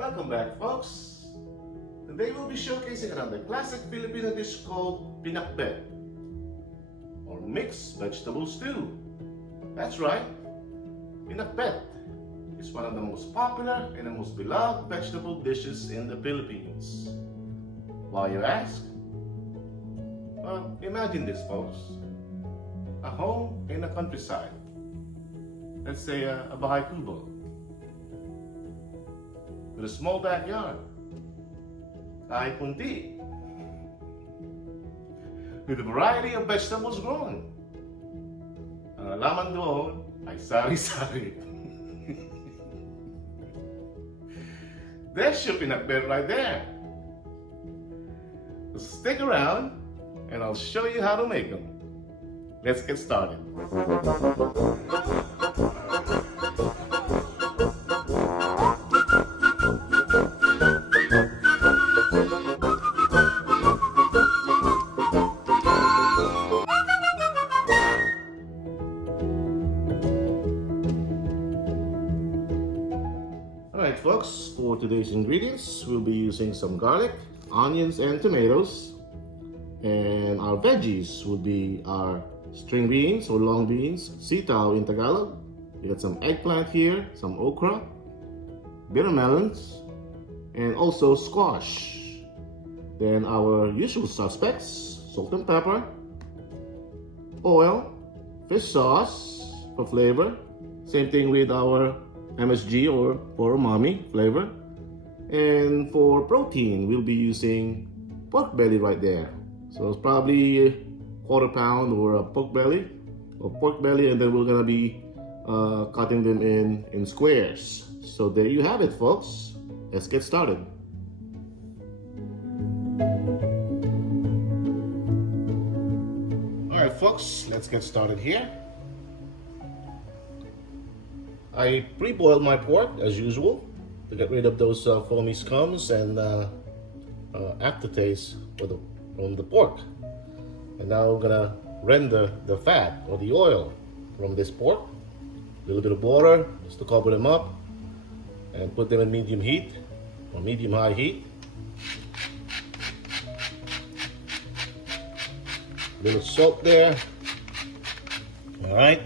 Welcome back, folks. Today we'll be showcasing another classic Filipino dish called Pinakbet, or mixed vegetable stew. That's right, Pinakbet is one of the most popular and the most beloved vegetable dishes in the Philippines. Why, you ask? Well, imagine this, folks. A home in the countryside. Let's say a bahay kubo. With a small backyard. Kahit kunti. With a variety of vegetables grown. Ang alaman doon ay sari-sari. There's your pinakbet right there. So stick around and I'll show you how to make them. Let's get started. Alright folks, for today's ingredients, we'll be using some garlic, onions, and tomatoes. And our veggies would be our string beans or long beans, sitaw in Tagalog. We got some eggplant here, some okra, bitter melons, and also squash. Then our usual suspects, salt and pepper, oil, fish sauce for flavor. Same thing with our MSG or for umami flavor. And for protein, we'll be using pork belly right there. So it's probably a quarter pound or a pork belly, and then we're gonna be cutting them in squares. So there you have it, folks. Let's get started. All right, folks, let's get started here. I pre-boiled my pork as usual to get rid of those foamy scums and aftertaste from the pork. And now we're gonna render the fat or the oil from this pork. A little bit of water just to cover them up and put them in medium heat or medium high heat. A little salt there. All right.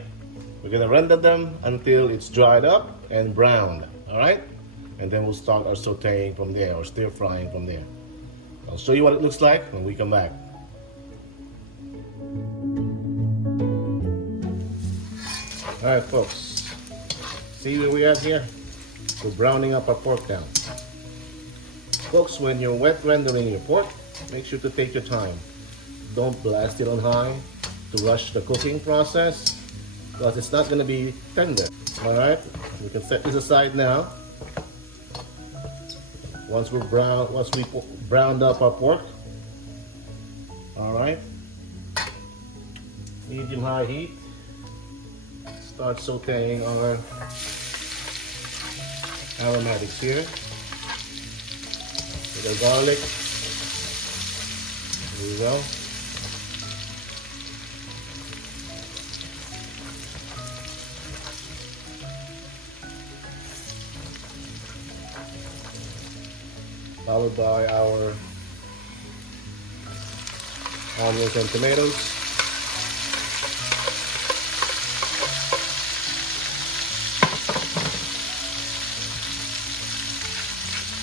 We're gonna render them until it's dried up and browned, all right? And then we'll start our sauteing from there, or stir frying from there. I'll show you what it looks like when we come back. All right, folks, see where we're at here? We're browning up our pork now. Folks, when you're wet rendering your pork, make sure to take your time. Don't blast it on high to rush the cooking process, because it's not going to be tender. All right, we can set this aside now. Once we browned up our pork. All right, medium high heat. Start sauteing our aromatics here. With the garlic. There we go. Followed by our onions and tomatoes.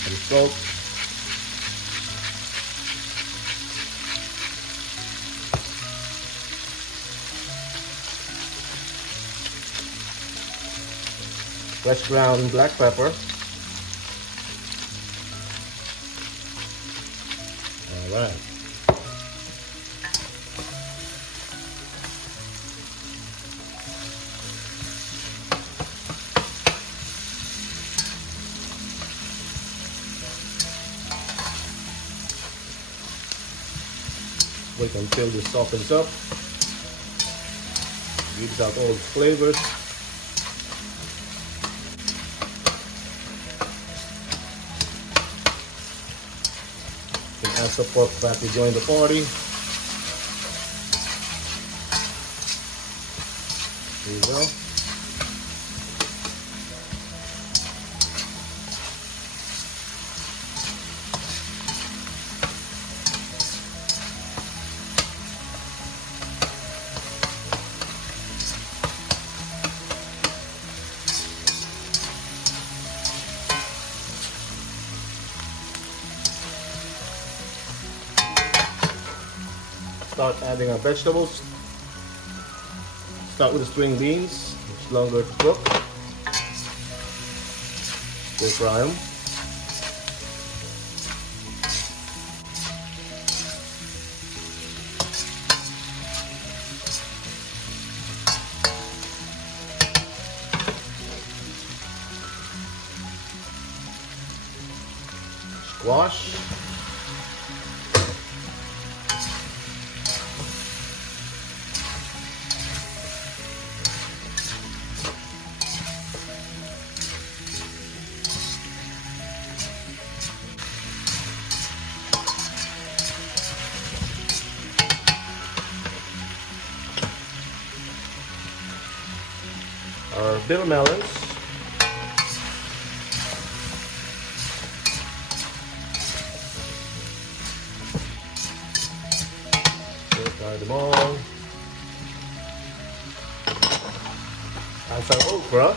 And salt. Fresh ground black pepper. All right. Wait until this softens up. Gives out all its flavors. Add the pork back to join the party. There you go. start adding our vegetables. Start with the string beans. It's longer to cook. Stir fry them. Squash. Our bitter melons. Fry them all. Add some okra.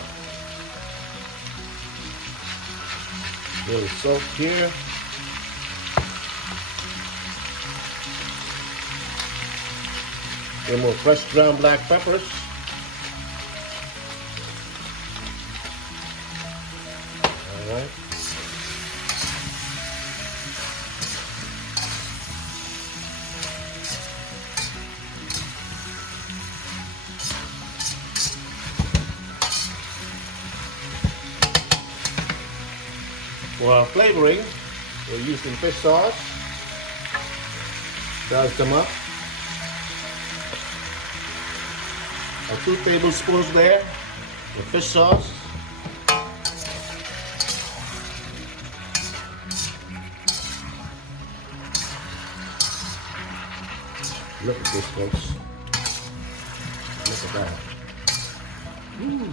Little salt here. A little more fresh ground black peppers. All right. For our flavoring, we're using fish sauce. Dice them up. Our 2 tablespoons there, the fish sauce. Look at this, folks. Look at that. Woo.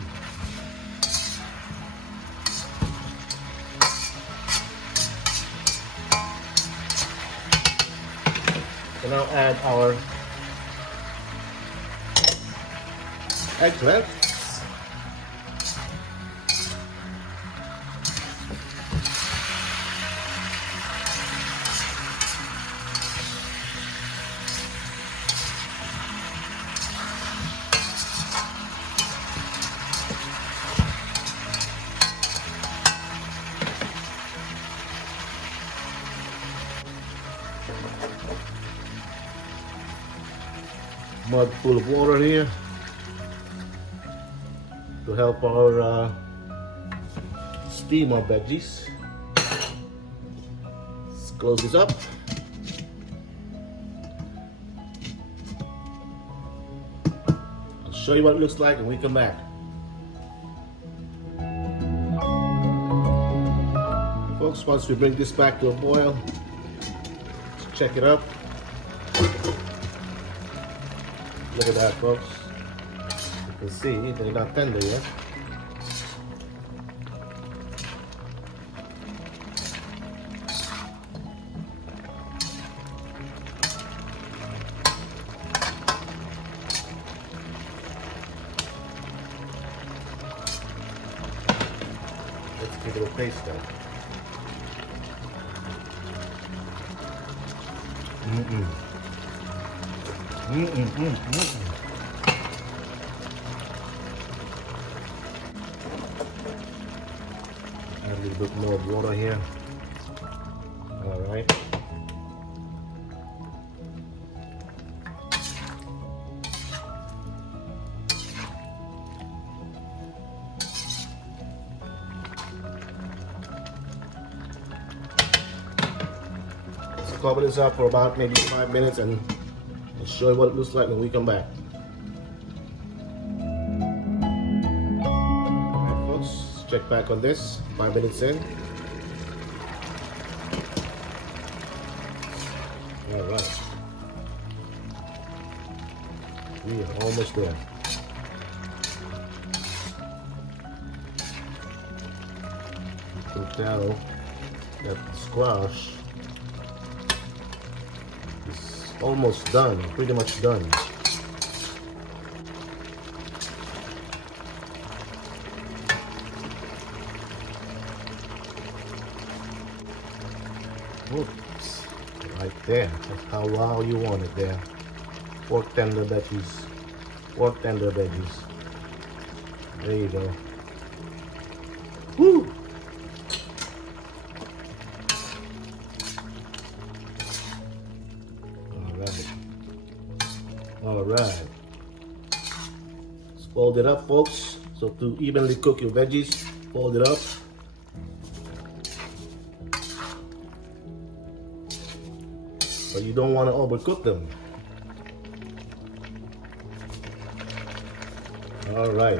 So now add our eggplant. Mug full of water here to help our steam our veggies. Let's close this up. I'll show you what it looks like when we come back. Folks, once we bring this back to a boil, let's check it out. Look at that, folks. You can see they're not tender yet. Let's give it a taste then. Add a little bit more water here. All right. Let's cover this up for about maybe 5 minutes and I'll show you what it looks like when we come back. Alright folks, let's check back on this, 5 minutes in. Alright. We are almost there. You can tell that the squash is almost done, pretty much done. Oops, right there. That's how wow you want it there. pork tender veggies. Pork tender veggies. There you go. Woo! All right. Let's fold it up, folks. So to evenly cook your veggies, fold it up. But you don't want to overcook them. All right.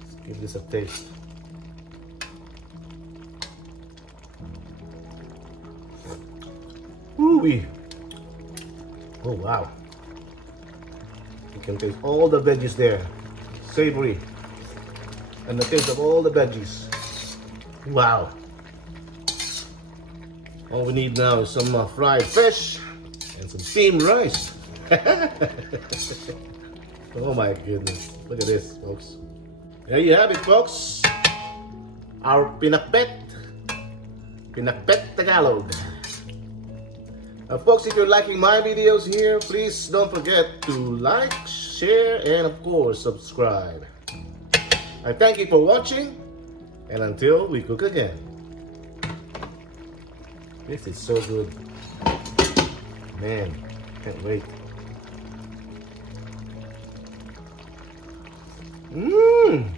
Let's give this a taste. Woo-wee. Oh wow. You can taste all the veggies there. Savory. And the taste of all the veggies. Wow. All we need now is some fried fish and some steamed rice. Oh my goodness. Look at this, folks. There you have it, folks. Our pinakbet. Pinakbet Tagalog. Folks, if you're liking my videos here, please don't forget to like, share, and of course, subscribe. I thank you for watching, and until we cook again. This is so good. Man, can't wait. Mmm!